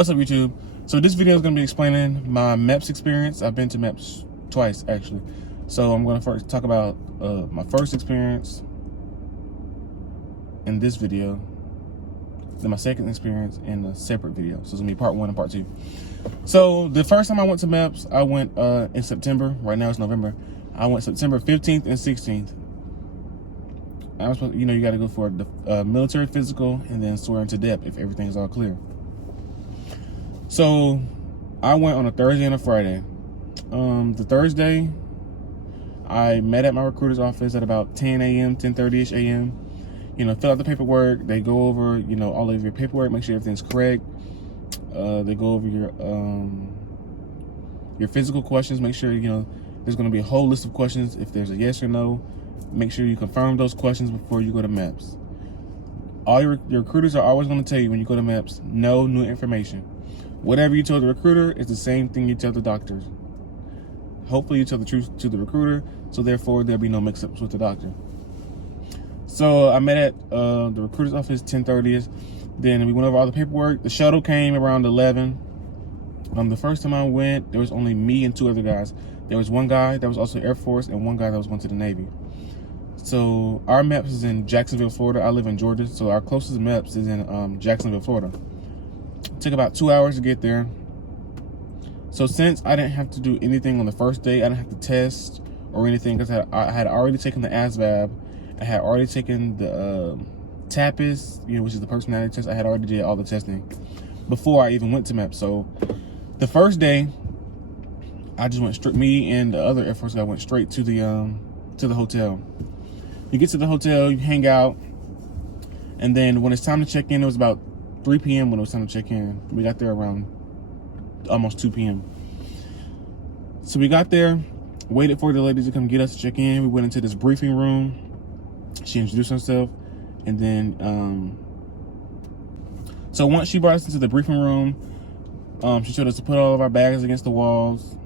What's up, YouTube? So this video is going to be explaining my Meps experience. I've been to Meps twice, actually. So I'm going to first talk about my first experience in this video, then my second experience in a separate video. So it's going to be part 1 and part 2. So the first time I went to Meps, I went in September. Right now it's November. I went September 15th and 16th. I was supposed, you got to go for the military physical and then swear into depth if everything is all clear. So I went on a Thursday and a Friday. The Thursday, I met at my recruiter's office at about 10 a.m., 10:30-ish a.m. Fill out the paperwork. They go over, all of your paperwork, make sure everything's correct. They go over your physical questions, make sure, there's going to be a whole list of questions. If there's a yes or no, make sure you confirm those questions before you go to Meps. All your recruiters are always going to tell you when you go to Meps, no new information. Whatever you tell the recruiter is the same thing you tell the doctors. Hopefully you tell the truth to the recruiter, so therefore there'll be no mix-ups with the doctor. So I met at the recruiter's office 10:30. Then we went over all the paperwork. The shuttle came around 11. The first time I went, there was only me and 2 other guys. There was one guy that was also Air Force and one guy that was going to the Navy. So our Meps is in Jacksonville, Florida. I live in Georgia, so our closest Meps is in Jacksonville, Florida. It took about 2 hours to get there. So since I didn't have to do anything on the first day, I didn't have to test or anything because I had already taken the ASVAB. I had already taken the TAPIS, which is the personality test. I had already did all the testing before I even went to Meps. So the first day, I just went straight. Me and the other Air Force guy went straight to the hotel. You get to the hotel, you hang out, and then when it's time to check in, it was about 3 p.m. when it was time to check in. We got there around almost 2 p.m. So we got there, waited for the lady to come get us to check in. We went into this briefing room. She introduced herself, and then so once she brought us into the briefing room, she told us to put all of our bags against the walls,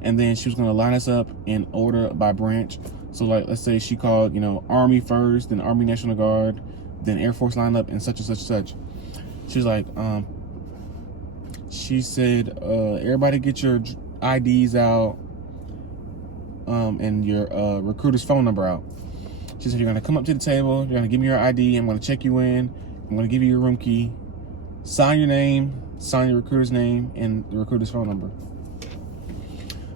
and then she was going to line us up in order by branch. So like, let's say she called, Army first, then Army National Guard, then Air Force line up, and such and such and such. She was like, she said, everybody get your IDs out, and your recruiter's phone number out. She said, you're gonna come up to the table, you're gonna give me your ID, I'm gonna check you in, I'm gonna give you your room key, sign your name, sign your recruiter's name, and the recruiter's phone number.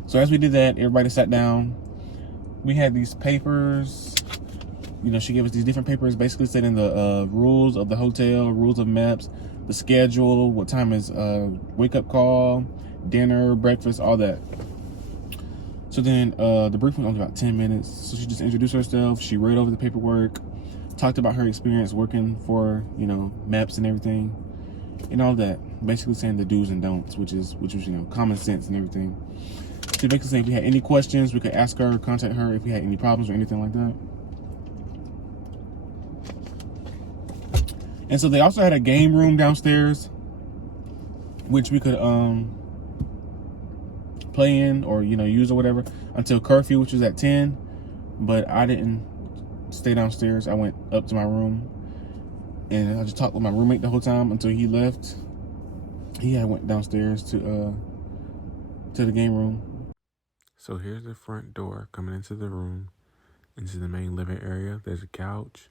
So as we did that, everybody sat down. We had these papers. She gave us these different papers, basically stating the rules of the hotel, rules of Meps, the schedule, what time is wake-up call, dinner, breakfast, all that. So then the briefing was only about 10 minutes. So she just introduced herself. She read over the paperwork, talked about her experience working for, Meps and everything, and all that. Basically saying the do's and don'ts, which was common sense and everything. She basically said if we had any questions, we could ask her, contact her if we had any problems or anything like that. And so they also had a game room downstairs, which we could play in or use or whatever until curfew, which was at 10. But I didn't stay downstairs. I went up to my room and I just talked with my roommate the whole time until he left. He had went downstairs to the game room. So here's the front door coming into the room, into the main living area. There's a couch.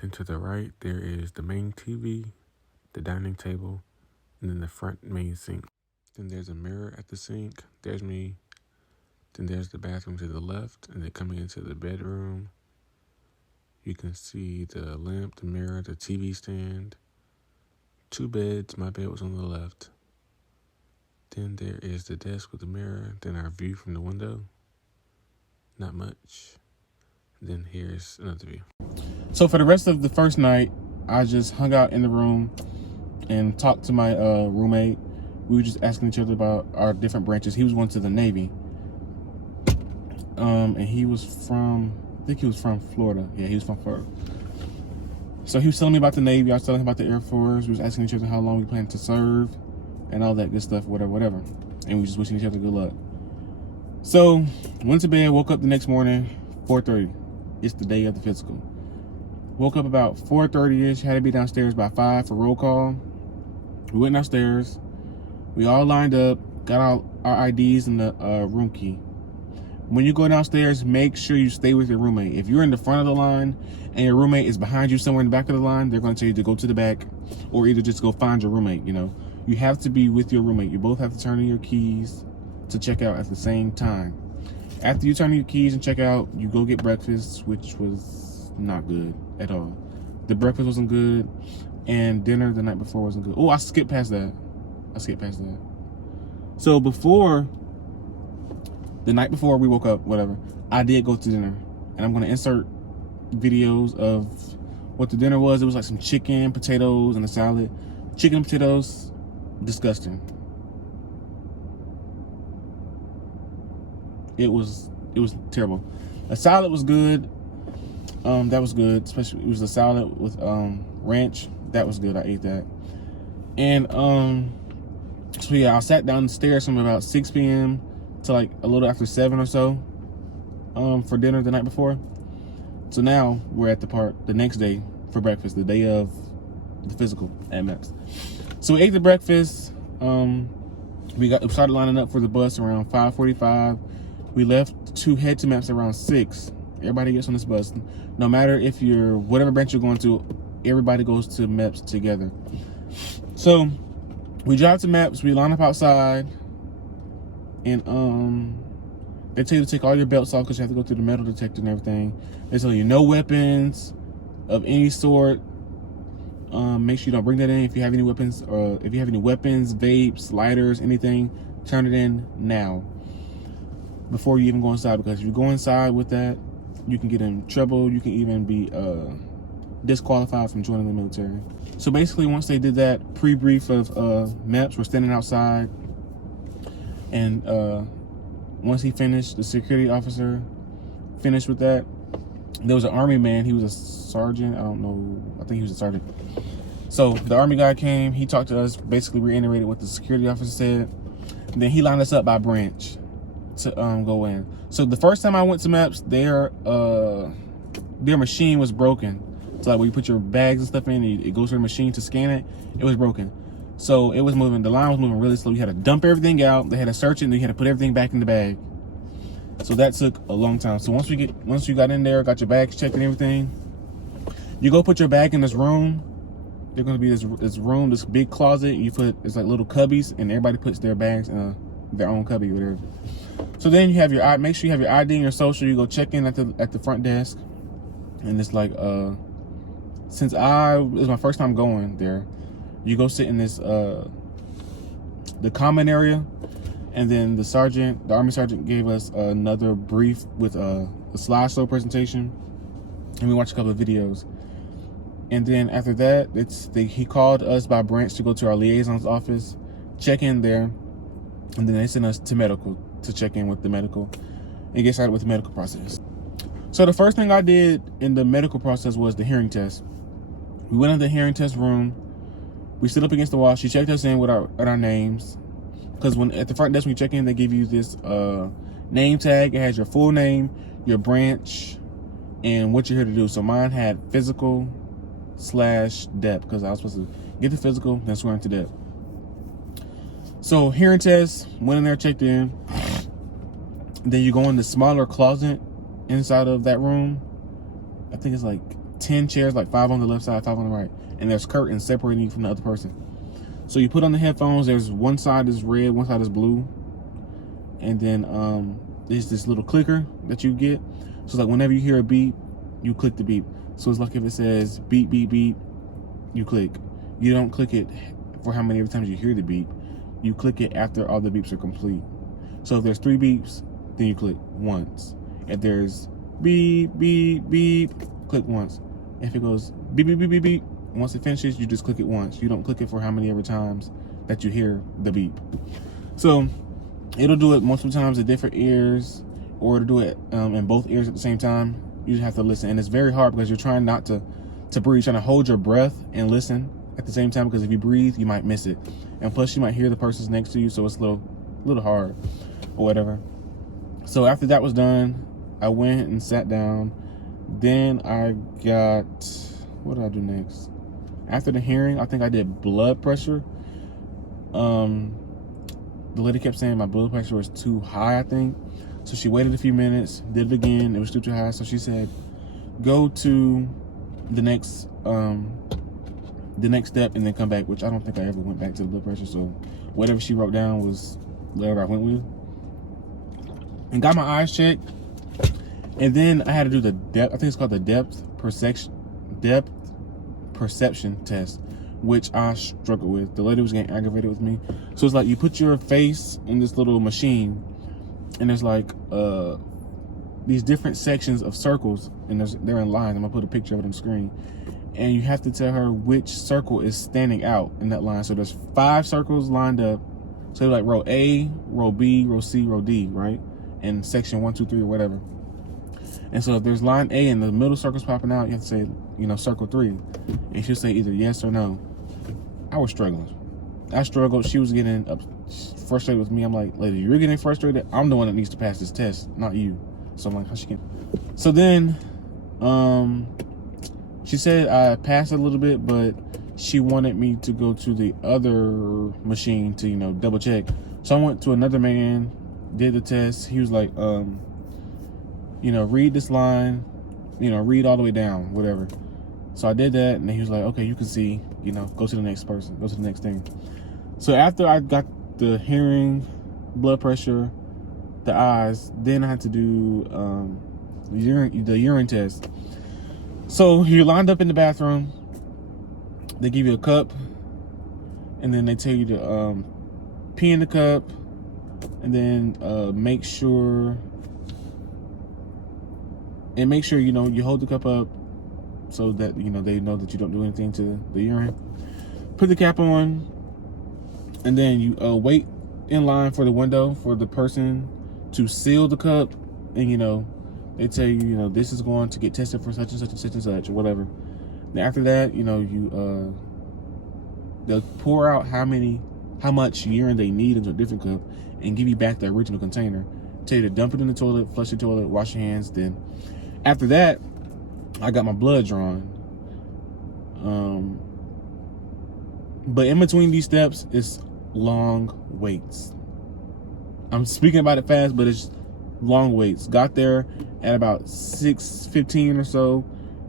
Then to the right, there is the main TV, the dining table, and then the front main sink. Then there's a mirror at the sink. There's me. Then there's the bathroom to the left, and then coming into the bedroom, you can see the lamp, the mirror, the TV stand, 2 beds. My bed was on the left. Then there is the desk with the mirror. Then our view from the window. Not much. Then here's another view. So for the rest of the first night, I just hung out in the room and talked to my roommate. We were just asking each other about our different branches. He was going to the Navy. And he was from, I think he was from Florida. Yeah, he was from Florida. So he was telling me about the Navy. I was telling him about the Air Force. We was asking each other how long we planned to serve and all that good stuff, whatever. And we were just wishing each other good luck. So went to bed, woke up the next morning, 4:30. It's the day of the physical. Woke up about 4:30-ish, had to be downstairs by 5 for roll call. We went downstairs. We all lined up, got our IDs and the room key. When you go downstairs, make sure you stay with your roommate. If you're in the front of the line and your roommate is behind you somewhere in the back of the line, they're going to tell you to go to the back or either just go find your roommate, you know. You have to be with your roommate. You both have to turn in your keys to check out at the same time. After you turn in your keys and check out, you go get breakfast, which was not good at all. The breakfast wasn't good, and dinner the night before wasn't good. Oh, I skipped past that. So the night before we woke up, whatever, I did go to dinner. And I'm going to insert videos of what the dinner was. It was like some chicken, potatoes, and a salad. Chicken and potatoes, disgusting. It was terrible. A salad was good. That was good. Especially it was a salad with ranch. That was good. I ate that. And so yeah, I sat down the stairs from about 6 p.m. to like a little after 7 or so for dinner the night before. So now we're at the park the next day for breakfast, the day of the physical at Meps. So we ate the breakfast. We started lining up for the bus around 5:45. We left to head to Meps around 6. Everybody gets on this bus. No matter if you're whatever branch you're going to, everybody goes to Meps together. So we drive to Meps. We line up outside, and they tell you to take all your belts off because you have to go through the metal detector and everything. They tell you no weapons of any sort. Make sure you don't bring that in. If you have any weapons, vapes, lighters, anything, turn it in now before you even go inside, because if you go inside with that, you can get in trouble. You can even be disqualified from joining the military. So basically, once they did that pre-brief of Meps, we're standing outside, and once he finished, the security officer finished with that, there was an army man. He was a sergeant. I don't know. I think he was a sergeant. So the army guy came. He talked to us, basically reiterated what the security officer said. And then he lined us up by branch to go in. So the first time I went to Meps, their machine was broken. So like when you put your bags and stuff in, it goes to the machine to scan it. It was broken. So it was moving. The line was moving really slow. You had to dump everything out. They had to search it, and then you had to put everything back in the bag. So that took a long time. So once you got in there, got your bags checked and everything, you go put your bag in this room. There's going to be this room, this big closet. It's like little cubbies, and everybody puts their bags in their own cubby or whatever. So then you have make sure you have your ID and your social. You go check in at the front desk, and it's like since it was my first time going there, you go sit in this the common area, and then the army sergeant gave us another brief with a slideshow presentation, and we watched a couple of videos. And then after that, he called us by branch to go to our liaison's office, check in there, and then they sent us to medical to check in with the medical and get started with the medical process. So the first thing I did in the medical process was the hearing test. We went in the hearing test room. We stood up against the wall. She checked us in with our names, because when at the front desk when you check in, they give you this name tag. It has your full name, your branch, and what you're here to do. So mine had physical/dep, because I was supposed to get the physical, then swear into dep. So hearing test, went in there, checked in. Then you go in the smaller closet inside of that room. I think it's like 10 chairs, like 5 on the left side, 5 on the right. And there's curtains separating you from the other person. So you put on the headphones. There's one side is red, one side is blue. And then there's this little clicker that you get. So it's like whenever you hear a beep, you click the beep. So it's like if it says beep, beep, beep, you click. You don't click it for how many every time you hear the beep. You click it after all the beeps are complete. So if there's 3 beeps, then you click once. If there's beep, beep, beep, click once. If it goes beep, beep, beep, beep, beep, once it finishes, you just click it once. You don't click it for how many ever times that you hear the beep. So it'll do it multiple times at different ears, or it'll do it in both ears at the same time. You just have to listen. And it's very hard because you're trying not to breathe, trying to hold your breath and listen at the same time, because if you breathe, you might miss it. And plus you might hear the person's next to you, so it's a little hard or whatever. So after that was done, I went and sat down. Then what did I do next? After the hearing, I think I did blood pressure. The lady kept saying my blood pressure was too high, I think. So she waited a few minutes, did it again. It was still too high. So she said, go to the next step and then come back, which I don't think I ever went back to the blood pressure. So whatever she wrote down was whatever I went with. And got my eyes checked. And then I had to do the depth, I think it's called the depth perception test, which I struggled with. The lady was getting aggravated with me. So it's like you put your face in this little machine, and there's like these different sections of circles, and they're in lines. I'm gonna put a picture of it on the screen. And you have to tell her which circle is standing out in that line. So there's 5 circles lined up. So like row A, row B, row C, row D, right? And section 1, 2, 3, or whatever. And so if there's line A and the middle circle's popping out, you have to say, circle 3. And she'll say either yes or no. I was struggling. I struggled. She was getting frustrated with me. I'm like, lady, you're getting frustrated. I'm the one that needs to pass this test, not you. So I'm like, how she can? So then, she said I passed a little bit, but she wanted me to go to the other machine to, double check. So I went to another man, did the test. He was like, read this line, read all the way down, whatever. So I did that, and then he was like, okay, you can see, go to the next person, go to the next thing. So after I got the hearing, blood pressure, the eyes, then I had to do the urine test. So you're lined up in the bathroom. They give you a cup, and then they tell you to pee in the cup, and then make sure you hold the cup up so that they know that you don't do anything to the urine. Put the cap on, and then you wait in line for the window for the person to seal the cup, and they tell you, this is going to get tested for such and such and such and such, or whatever. And after that, they'll pour out how much urine they need into a different cup and give you back the original container. Tell you to dump it in the toilet, flush the toilet, wash your hands. Then after that, I got my blood drawn. But in between these steps, it's long waits. I'm speaking about it fast, but it's long waits. Got there at about 6:15 or so,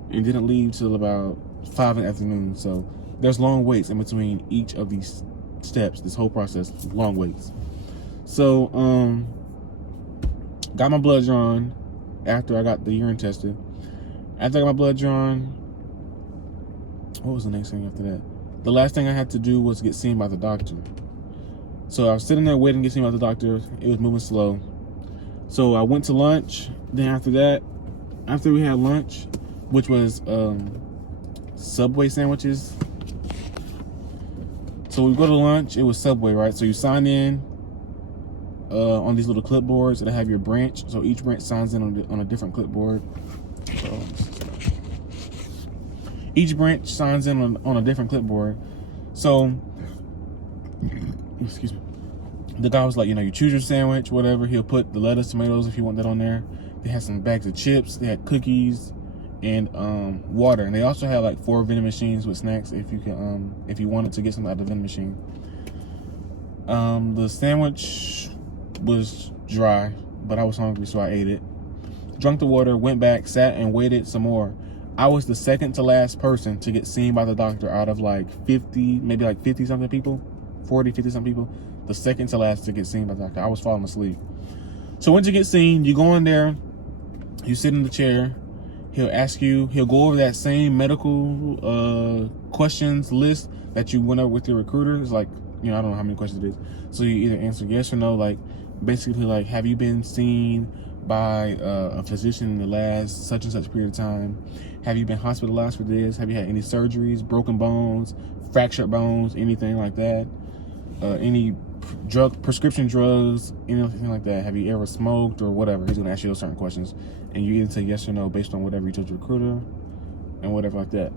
and didn't leave till about 5 in the afternoon. So there's long waits in between each of these steps. This whole process, long waits. So got my blood drawn after I got the urine tested. After I got my blood drawn, what was the next thing after that? The last thing I had to do was get seen by the doctor. So I was sitting there waiting to get seen by the doctor. It was moving slow. So I went to lunch. Then after that, after we had lunch, which was Subway sandwiches. So we go to lunch. It was Subway, right? So you sign in on these little clipboards that have your branch. So each branch signs in on a different clipboard. So each branch signs in on a different clipboard. So, excuse me. The guy was like, you choose your sandwich, whatever. He'll put the lettuce, tomatoes, if you want that on there. They had some bags of chips. They had cookies and water. And they also had like 4 vending machines with snacks if you wanted to get something out of the vending machine. The sandwich was dry, but I was hungry, so I ate it. Drank the water, went back, sat and waited some more. I was the second to last person to get seen by the doctor out of like 50, maybe like 50 something people, 40, 50 something people. The second to last to get seen by the doctor. I was falling asleep. So once you get seen, you go in there, you sit in the chair. He'll go over that same medical questions list that you went over with your recruiter. It's like, I don't know how many questions it is. So you either answer yes or no, like basically like, have you been seen by a physician in the last such and such period of time? Have you been hospitalized for this? Have you had any surgeries, broken bones, fractured bones, anything like that? Any prescription drugs, anything like that? Have you ever smoked or whatever? He's gonna ask you those certain questions, and you either say yes or no based on whatever you told your recruiter and whatever like that.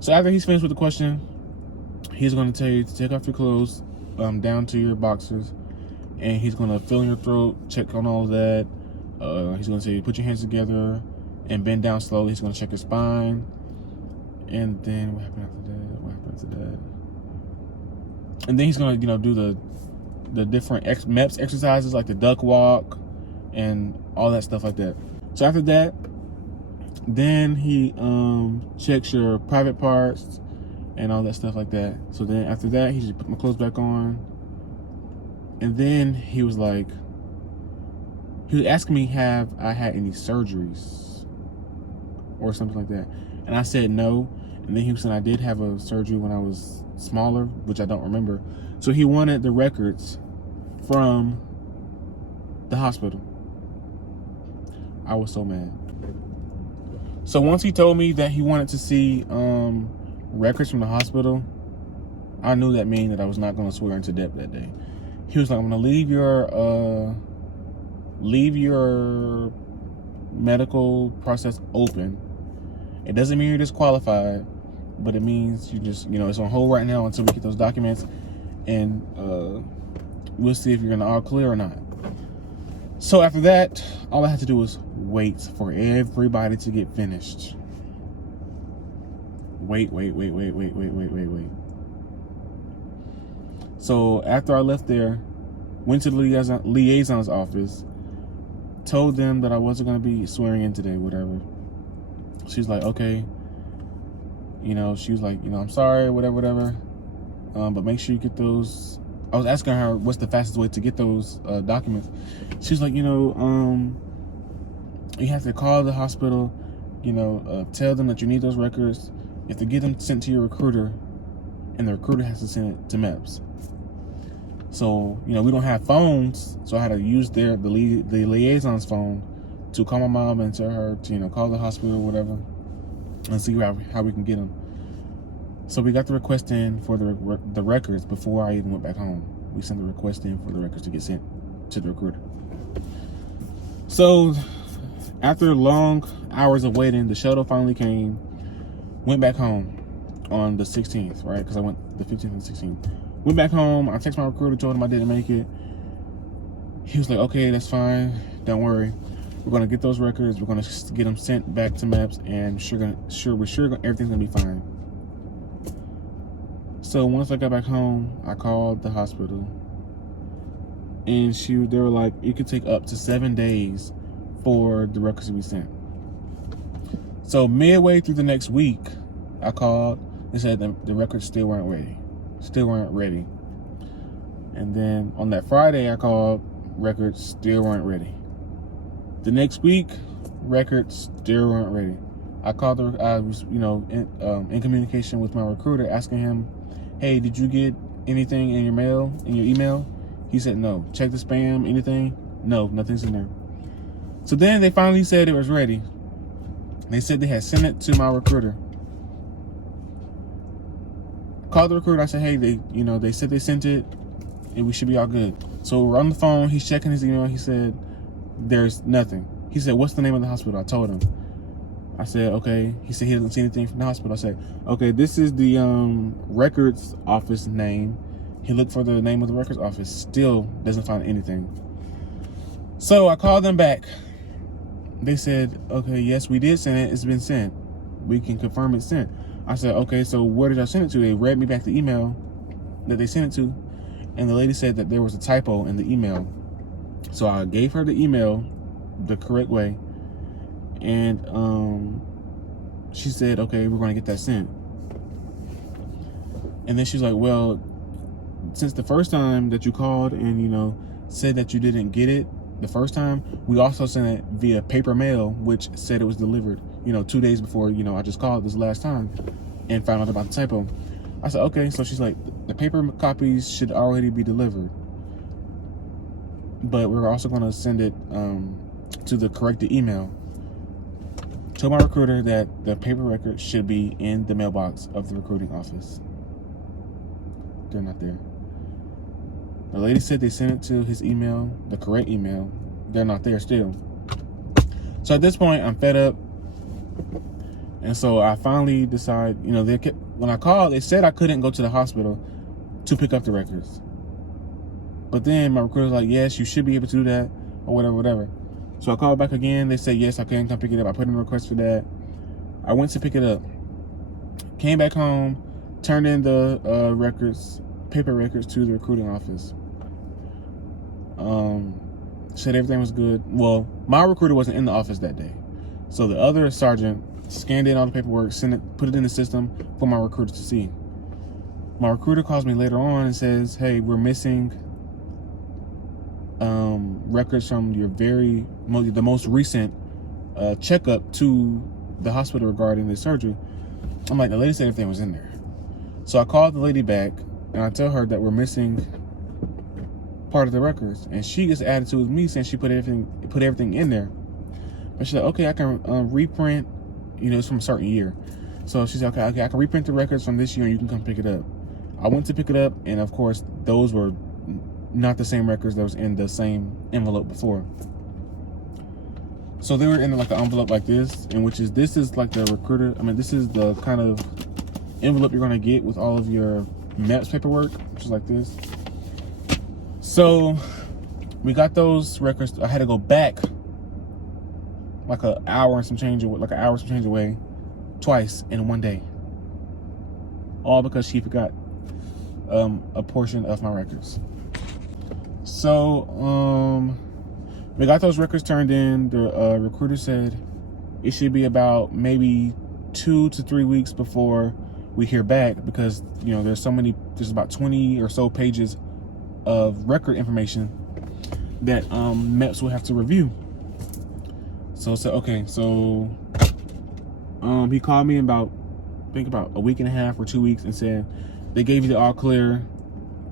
So after he's finished with the question, he's gonna tell you to take off your clothes down to your boxers, and he's gonna feel in your throat, check on all of that. He's gonna say put your hands together and bend down slowly. He's gonna check your spine, and then what happened after that? And then he's gonna, do the different Meps exercises, like the duck walk and all that stuff like that. So after that, then he checks your private parts and all that stuff like that. So then after that, he just put my clothes back on. And then he was asking me, have I had any surgeries or something like that? And I said no. And then he was saying I did have a surgery when I was smaller, which I don't remember. So he wanted the records from the hospital. I was so mad. So once he told me that he wanted to see records from the hospital, I knew that meant that I was not going to swear into death that day. He was like, I'm going to leave your medical process open. It doesn't mean you're disqualified, but it means you just, it's on hold right now until we get those documents, and we'll see if you're in the all clear or not. So after that, all I had to do was wait for everybody to get finished. Wait. So after I left there, went to the liaison's office, told them that I wasn't going to be swearing in today, whatever. She's like, okay. She was like, I'm sorry, whatever. But make sure you get those. I was asking her what's the fastest way to get those documents. She's like, you have to call the hospital, tell them that you need those records. You have to get them sent to your recruiter, and the recruiter has to send it to Meps. So, we don't have phones, so I had to use the liaison's phone to call my mom and tell her to, call the hospital or whatever and see how we can get them. So we got the request in for the records before I even went back home. We sent the request in for the records to get sent to the recruiter. So after long hours of waiting, the shuttle finally came. Went back home on the 16th, right? Because I went the 15th and 16th. Went back home. I texted my recruiter, told him I didn't make it. He was like, okay, that's fine. Don't worry. We're going to get those records. We're going to get them sent back to Meps, and we're sure everything's going to be fine. So once I got back home, I called the hospital, and they were like, it could take up to 7 days for the records to be sent. So midway through the next week, I called. They said the records still weren't ready. And then on that Friday, I called. Records still weren't ready. The next week, records still weren't ready. I called her. I was, in communication with my recruiter, asking him, hey, did you get anything in your email? He said no. Check the spam, anything? No, nothing's in there. So then they finally said it was ready. They said they had sent it to my recruiter. Called the recruiter. I said, hey, they said they sent it, and we should be all good. So we're on the phone. He's checking his email. He said, there's nothing. He said, what's the name of the hospital? I told him. I said, okay. He said he doesn't see anything from the hospital. I said, okay, this is the records office name. He looked for the name of the records office. Still doesn't find anything. So I called them back. They said, okay, yes, we did send it. It's been sent. We can confirm it's sent. I said, okay, so where did I send it to? They read me back the email that they sent it to. And the lady said that there was a typo in the email. So I gave her the email the correct way. And she said, okay, we're going to get that sent. And then she's like, well, since the first time that you called and, said that you didn't get it the first time, we also sent it via paper mail, which said it was delivered, 2 days before, I just called this last time and found out about the typo. I said, okay. So she's like, the paper copies should already be delivered, but we're also going to send it to the corrected email. Told my recruiter that the paper record should be in the mailbox of the recruiting office. They're not there. The lady said they sent it to his email, the correct email. They're not there still. So at this point, I'm fed up. And so I finally decide, when I called, they said I couldn't go to the hospital to pick up the records. But then my recruiter's like, yes, you should be able to do that, or whatever. So I called back again. They said, yes, I can come pick it up. I put in a request for that. I went to pick it up. Came back home, turned in the records. paper records to the recruiting office. Said everything was good. Well, my recruiter wasn't in the office that day, so the other sergeant scanned in all the paperwork, sent it, put it in the system for my recruiter to see. My recruiter calls me later on and says, "Hey, we're missing records from the most recent checkup to the hospital regarding the surgery." I'm like, the lady said everything was in there. So I called the lady back and I tell her that we're missing part of the records, and she gets attitude with me saying she put everything in there. But she's like, okay, I can reprint. It's from a certain year. So she's like, okay, I can reprint the records from this year and you can come pick it up. I went to pick it up, and of course, those were not the same records that was in the same envelope before. So they were in like an envelope like this, and this is like the recruiter. This is the kind of envelope you're gonna get with all of your Meps paperwork, which is like this. So we got those records. I had to go back like an hour and some change away twice in one day. All because she forgot a portion of my records. So we got those records turned in. The recruiter said it should be about maybe 2 to 3 weeks before we hear back, because there's about 20 or so pages of record information that Meps will have to review. So okay. So he called me about a week and a half or 2 weeks and said they gave you the all clear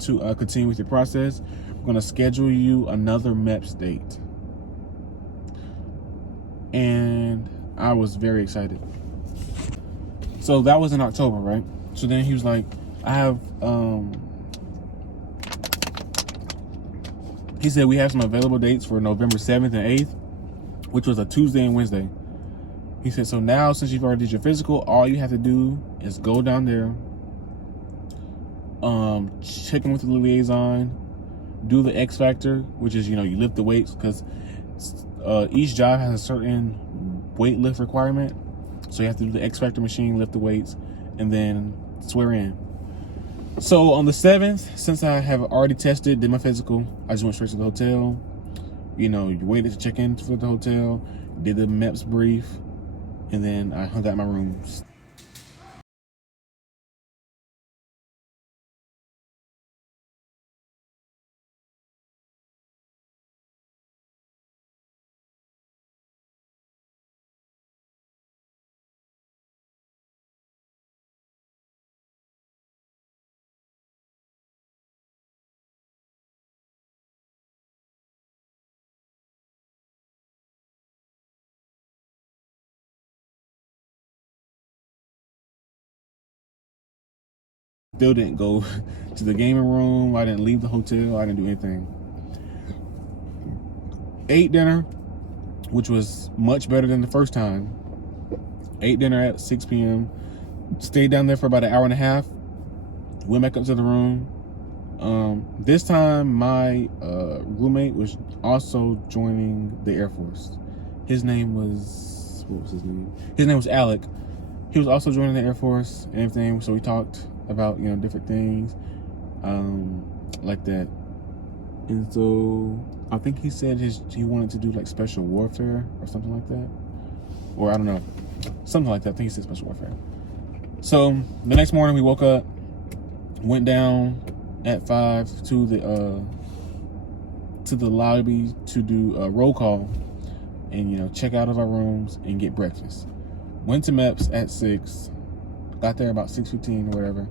to continue with your process. We're going to schedule you another Meps date. And I was very excited. So that was in October, right? So then he was like, I have he said we have some available dates for November 7th and 8th, which was a Tuesday and Wednesday. He said, so now since you've already did your physical, all you have to do is go down there, check in with the liaison, do the X factor, which is, you lift the weights, because each job has a certain weight lift requirement. So you have to do the X factor machine, lift the weights, and then swear in. So on the 7th, since I have already tested, did my physical, I just went straight to the hotel. You waited to check in for the hotel, did the Meps brief, and then I hung out in my room. Still didn't go to the gaming room. I didn't leave the hotel. I didn't do anything. Ate dinner, which was much better than the first time. Ate dinner at 6 p.m. Stayed down there for about an hour and a half. Went back up to the room. This time, my roommate was also joining the Air Force. His name was, what was his name? His name was Alec. He was also joining the Air Force and everything. So we talked about different things like that. And so I think he said he wanted to do like special warfare or something like that, or I don't know, something like that. I think he said special warfare. So the next morning we woke up, went down at 5 to the lobby to do a roll call and check out of our rooms and get breakfast. Went to Meps at 6. Got there about 6:15 or whatever,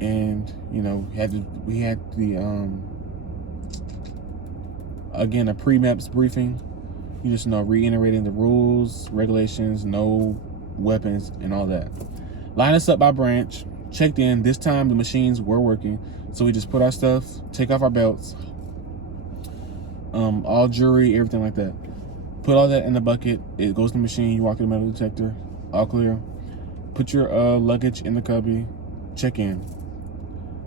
and we had the again a pre-Meps briefing. You just reiterating the rules, regulations, no weapons, and all that. Line us up by branch. Checked in. This time the machines were working, so we just put our stuff, take off our belts, all jewelry, everything like that. Put all that in the bucket. It goes to the machine. You walk in the metal detector. All clear. Put your luggage in the cubby, check in.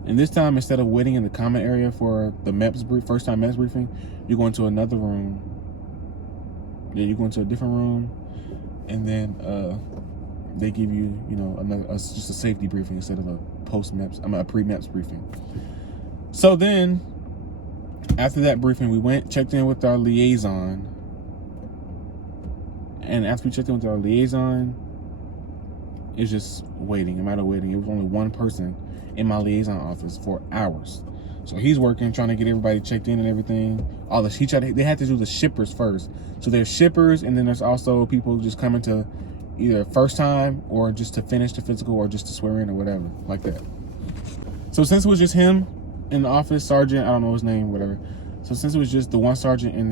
And this time, instead of waiting in the common area for the first time Meps briefing, you go into another room. Yeah, you go into a different room, and then they give you, just a safety briefing instead of a post-MEPS, a pre-MEPS briefing. So then, after that briefing, we checked in with our liaison. And after we checked in with our liaison, it's just waiting, a matter of waiting. It was only one person in my liaison office for hours. So he's working, trying to get everybody checked in and everything. They had to do the shippers first. So there's shippers, and then there's also people just coming to either first time or just to finish the physical or just to swear in or whatever, like that. So since it was just him in the office, sergeant, I don't know his name, whatever. So since it was just the one sergeant in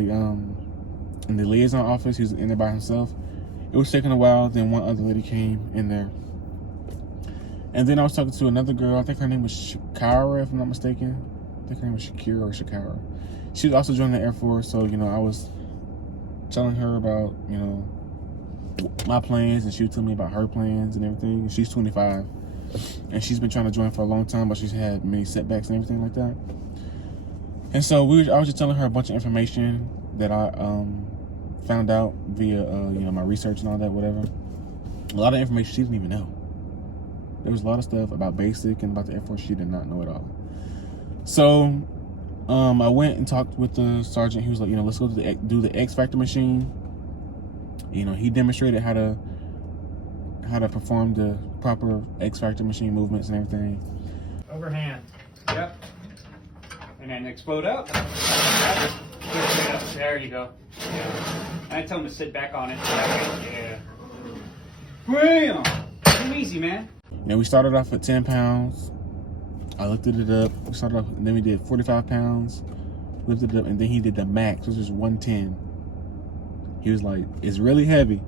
the liaison office, he was in there by himself. It was taking a while. Then one other lady came in there. And then I was talking to another girl. I think her name was Shakira, if I'm not mistaken. I think her name was Shakira or Shakira. She was also joining the Air Force. So, I was telling her about, my plans, and she was telling me about her plans and everything. And she's 25. And she's been trying to join for a long time, but she's had many setbacks and everything like that. And so I was just telling her a bunch of information that I found out via my research and all that, whatever. A lot of information she didn't even know. There was a lot of stuff about basic and about the Air Force she did not know at all. So I went and talked with the sergeant. He was like, let's go do the X Factor machine. He demonstrated how to perform the proper X Factor machine movements and everything. Overhand. Yep. And then explode up. There you go. Yeah. I tell him to sit back on it. Yeah. Bam! Too easy, man. We started off at 10 pounds. I lifted it up. We started off, and then we did 45 pounds. Lifted it up, and then he did the max, which is 110. He was like, it's really heavy.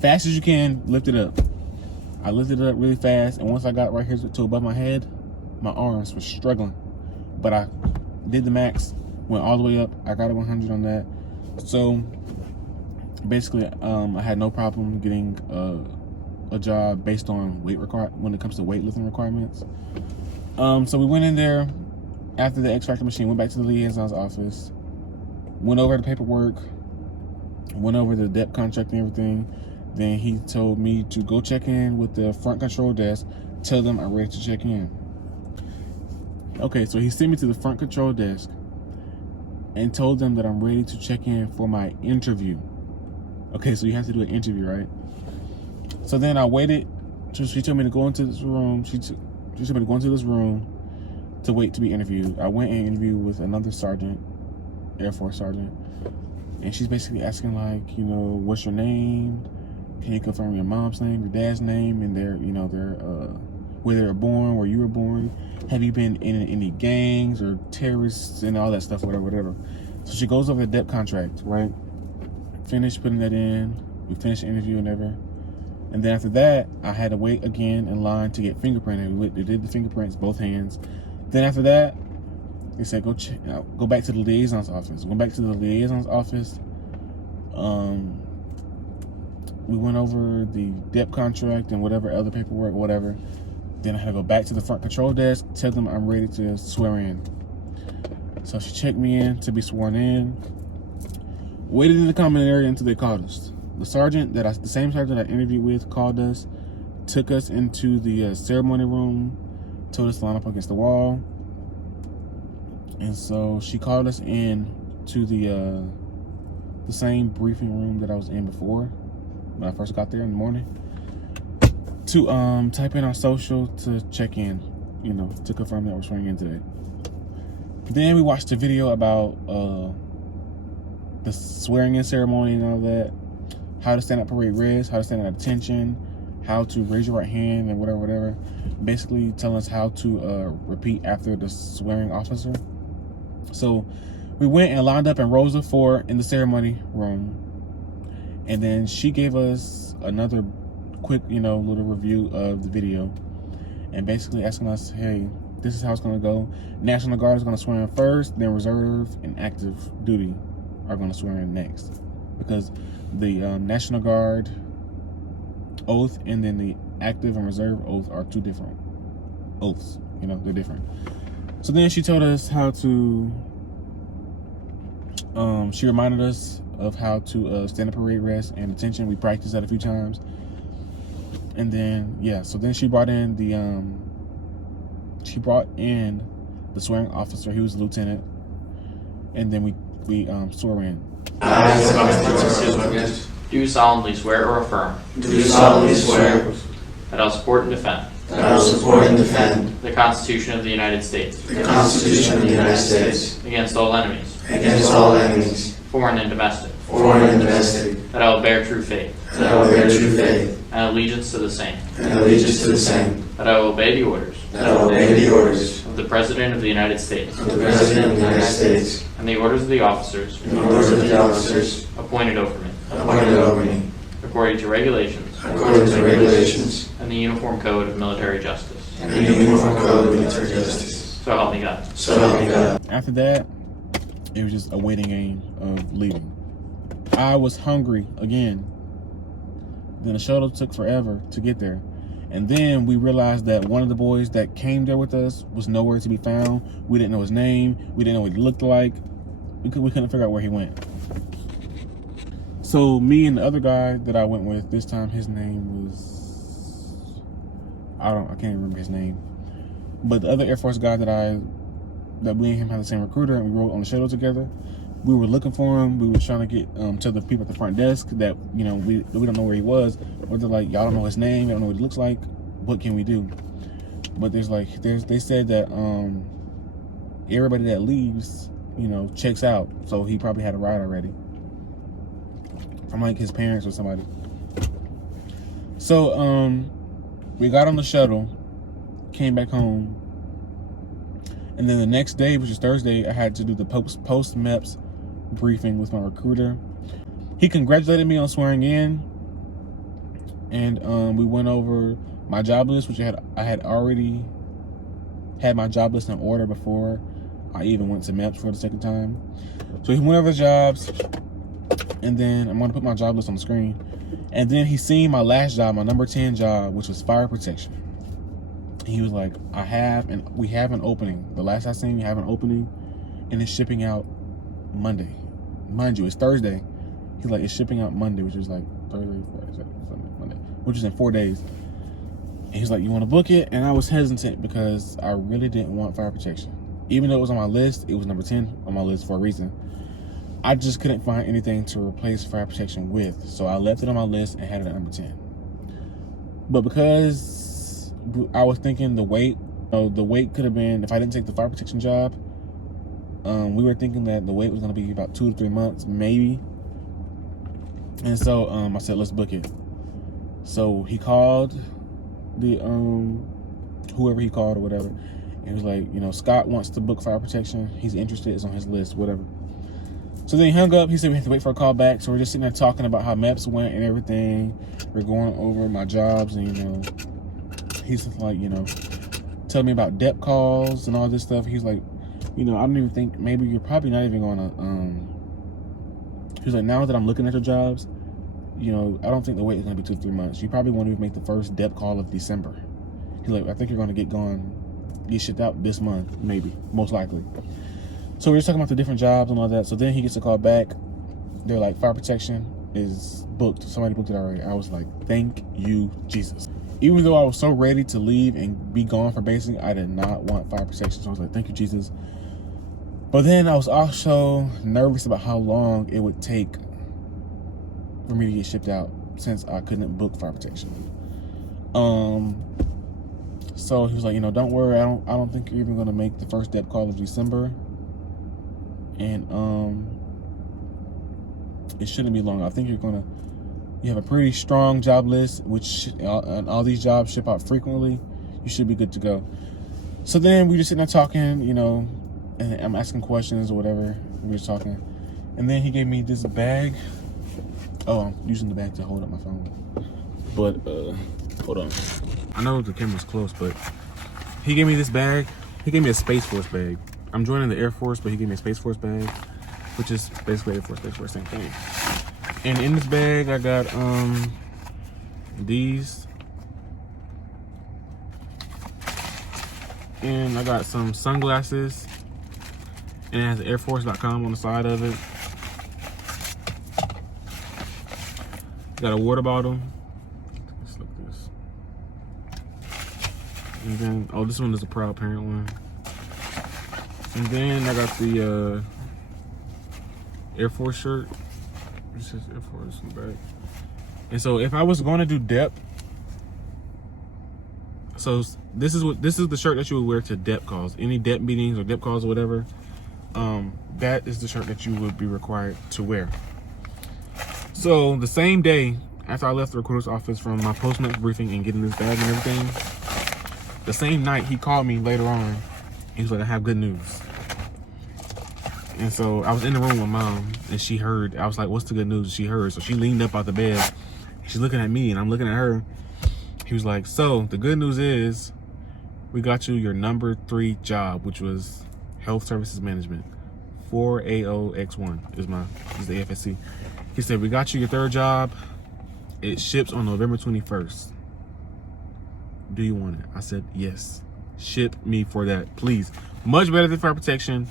Fast as you can, lift it up. I lifted it up really fast, and once I got right here to above my head, my arms were struggling. But I did the max, went all the way up. I got a 100 on that. So basically, I had no problem getting a job based on when it comes to weightlifting requirements. So we went in there after the X Factor machine, went back to the liaison's office, went over the paperwork, went over the depth contract and everything. Then he told me to go check in with the front control desk, tell them I'm ready to check in. Okay, so he sent me to the front control desk and told them that I'm ready to check in for my interview. Okay, so you have to do an interview, right? So then I waited. She told me to go into this room. She told me to go into this room to wait to be interviewed. I went and interviewed with another sergeant, Air Force sergeant. And she's basically asking, like, what's your name? Can you confirm your mom's name, your dad's name, and where they were born, where you were born? Have you been in any gangs or terrorists and all that stuff, whatever. So she goes over the depth contract, right? Finished putting that in. We finished the interview and everything. And then after that, I had to wait again in line to get fingerprinted. They did the fingerprints, both hands. Then after that, they said, go back to the liaison's office. Went back to the liaison's office. We went over the depth contract and whatever other paperwork, whatever. Then I had to go back to the front control desk, tell them I'm ready to swear in. So she checked me in to be sworn in. Waited in the common area until they called us. The same sergeant I interviewed with called us, took us into the ceremony room, told us to line up against the wall. And so she called us in to the same briefing room that I was in before when I first got there in the morning to type in our social to check in, to confirm that we're swearing in today. Then we watched a video about the swearing in ceremony and all that, how to stand at parade rest, how to stand at attention, how to raise your right hand and whatever. Basically telling us how to repeat after the swearing officer. So we went and lined up in rows of 4 in the ceremony room. And then she gave us another quick, little review of the video. And basically asking us, hey, this is how it's going to go. National Guard is going to swear in first, then Reserve and Active Duty are going to swear in next. Because the National Guard oath and then the Active and Reserve oath are 2 different oaths. They're different. So then she told us how to, she reminded us of how to stand at parade rest and attention. We practiced that a few times. And then, so then she brought in she brought in the swearing officer. He was a lieutenant, and then we swore in. Do solemnly swear or affirm. Do solemnly swear That I will support and defend. that I will support and defend The Constitution of the United States. the Constitution of the United States Against all enemies. against all enemies, Foreign and domestic. foreign and domestic, That I will bear true faith. that I will bear true faith And allegiance to the same. and allegiance to the same, That I will obey the orders. that I will obey the orders Of the President of the United States. of the President of the United States And the orders of the officers. and the orders of the officers Appointed over me. appointed over me, According to regulations. according to regulations And the Uniform Code of Military Justice. and the Uniform Code of Military Justice. So help me God. So help me God. After that, it was just a waiting game of leaving. I was hungry again. Then the shuttle took forever to get there. And then we realized that one of the boys that came there with us was nowhere to be found. We didn't know his name. We didn't know what he looked like. We couldn't figure out where he went. So me and the other guy that I went with this time, his name was, I can't even remember his name. But the other Air Force guy that we and him had the same recruiter, and we rode on the shuttle together. We were looking for him. We were trying to get to the people at the front desk that, we don't know where he was. Or they're like, y'all don't know his name, y'all don't know what he looks like. What can we do? But they said that everybody that leaves, checks out. So he probably had a ride already from like his parents or somebody. So we got on the shuttle, came back home, and then the next day, which is Thursday, I had to do the post Meps briefing with my recruiter. He congratulated me on swearing in, and we went over my job list, which I had already had my job list in order before I even went to Meps for the second time. So he went over the jobs, and then I'm going to put my job list on the screen. And then he seen my last job, my number 10 job, which was fire protection. He was like, we have an opening. The last I seen, we have an opening, and it's shipping out Monday. Mind you, it's Thursday. He's like, it's shipping out Monday, which is like Thursday, Friday, Saturday, Sunday, Monday, which is in 4 days. And he's like, you want to book it? And I was hesitant because I really didn't want fire protection. Even though it was on my list, it was number 10 on my list for a reason. I just couldn't find anything to replace fire protection with. So I left it on my list and had it at number 10. But because I was thinking the wait could have been, if I didn't take the fire protection job, we were thinking that the wait was going to be about 2 to 3 months, maybe. And so I said, let's book it. So he called the whoever he called or whatever, and he was like, Scott wants to book fire protection. He's interested. It's on his list, whatever. So then he hung up. He said we have to wait for a call back. So we're just sitting there talking about how Meps went and everything. We're going over my jobs, and he's just like, telling me about dep calls and all this stuff. He's like, I don't even think, maybe you're probably not even going to, he's like, now that I'm looking at your jobs, I don't think the wait is going to be 2 to 3 months. You probably won't even make the first dep call of December. He's like, I think you're going to get shipped out this month, maybe, most likely. So we're just talking about the different jobs and all that. So then he gets a call back. They're like, fire protection is booked. Somebody booked it already. I was like, thank you, Jesus. Even though I was so ready to leave and be gone for basic, I did not want fire protection. So I was like, thank you, Jesus. But then I was also nervous about how long it would take for me to get shipped out since I couldn't book fire protection. So he was like, don't worry. I don't think you're even going to make the first dep call of December. And it shouldn't be long. I think you have a pretty strong job list, which and all these jobs ship out frequently. You should be good to go. So then we just sitting there talking, and I'm asking questions or whatever. We were talking, and then he gave me this bag. Oh, I'm using the bag to hold up my phone. But hold on. I know the camera's close, but he gave me this bag. He gave me a Space Force bag. I'm joining the Air Force, but he gave me a Space Force bag, which is basically Air Force, Space Force, same thing. And in this bag, I got these, and I got some sunglasses, and it has airforce.com on the side of it. Got a water bottle. Let's look at this. And then, oh, this one is a proud parent one. And then I got the Air Force shirt. It says Air Force in the back. And so if I was going to do DEP, so this is the shirt that you would wear to DEP calls. Any DEP meetings or DEP calls or whatever, that is the shirt that you would be required to wear. So the same day after I left the recruiter's office from my post-match briefing and getting this bag and everything, the same night he called me later on. He was like, I have good news. And so I was in the room with Mom, and she heard. I was like, what's the good news? She heard. So she leaned up out the bed. She's looking at me, and I'm looking at her. He was like, so the good news is we got you your number 3 job, which was Health Services Management. 4AOX1 is the AFSC. He said, we got you your 3rd job. It ships on November 21st. Do you want it? I said, yes. Ship me for that, please. Much better than fire protection.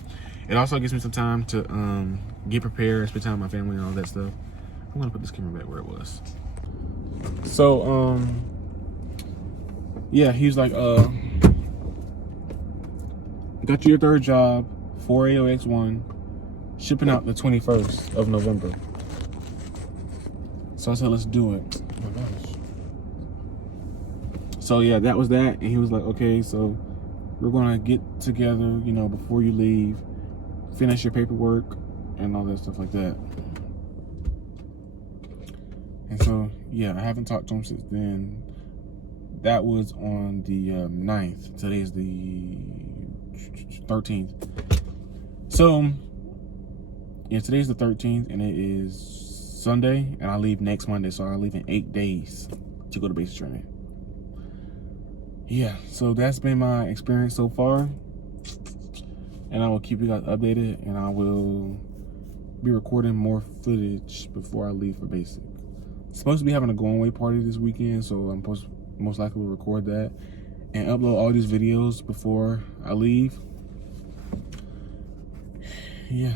It also gives me some time to get prepared, spend time with my family and all that stuff. I'm gonna put this camera back where it was. So, yeah, he was like, got you your 3rd job, 4AOX1, shipping out the 21st of November. So I said, let's do it. Oh my gosh. So yeah, that was that. And he was like, okay, so we're gonna get together, you know, before you leave, finish your paperwork and all that stuff like that. And so, yeah, I haven't talked to him since then. That was on the 9th. Today is the 13th. So, yeah, today's the 13th, and it is Sunday, and I leave next Monday, so I leave in 8 days to go to basic training. Yeah, so that's been my experience so far, and I will keep you guys updated, and I will be recording more footage before I leave for basic. Supposed to be having a going away party this weekend, so I'm most likely will record that and upload all these videos before I leave. Yeah,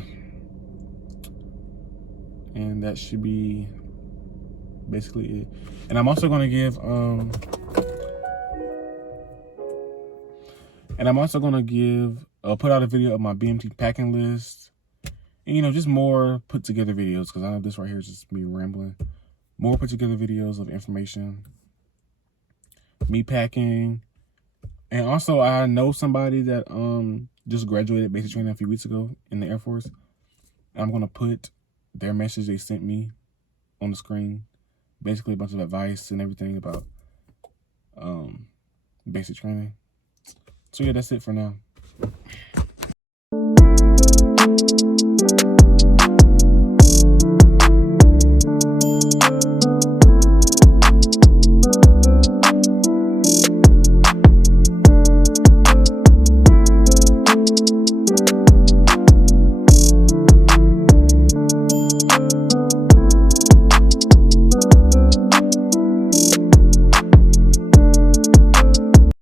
and that should be basically it. And I'm also going to give put out a video of my BMT packing list, and you know, just more put together videos, because I know this right here is just me rambling. More put together videos of information, me packing. And also, I know somebody that just graduated basic training a few weeks ago in the Air Force. And I'm going to put their message they sent me on the screen. Basically a bunch of advice and everything about basic training. So yeah, that's it for now.